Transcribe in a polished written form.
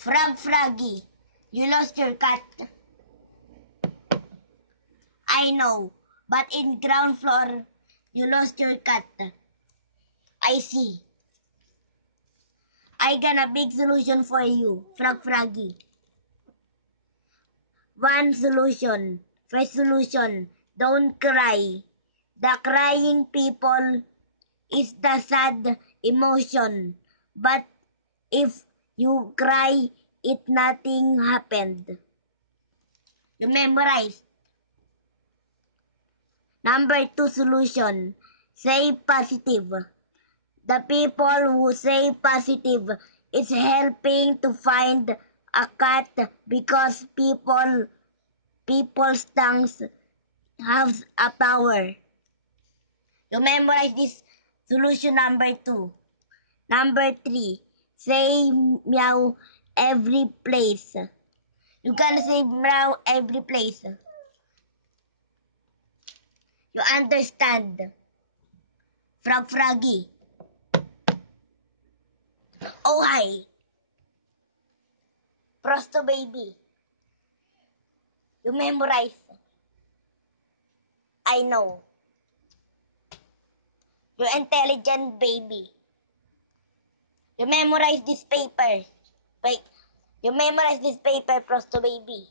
Froggy, you lost your cat. I know, but in ground floor, you lost your cat. I see. I got a big solution for you, Froggy. One solution. First solution, don't cry. The crying people is the sad emotion. But if you cry, it nothing happened. You memorize. Number 2 solution, say positive. The people who say positive is helping to find a cat because people's tongues have a power. You memorize this solution number 2. Number 3, say meow every place. You gotta say meow every place. You understand? Froggy. Oh, hi. Prosto baby. You memorize. I know. You're intelligent baby. You memorize this paper. Wait. You memorize this paper, Prosto baby.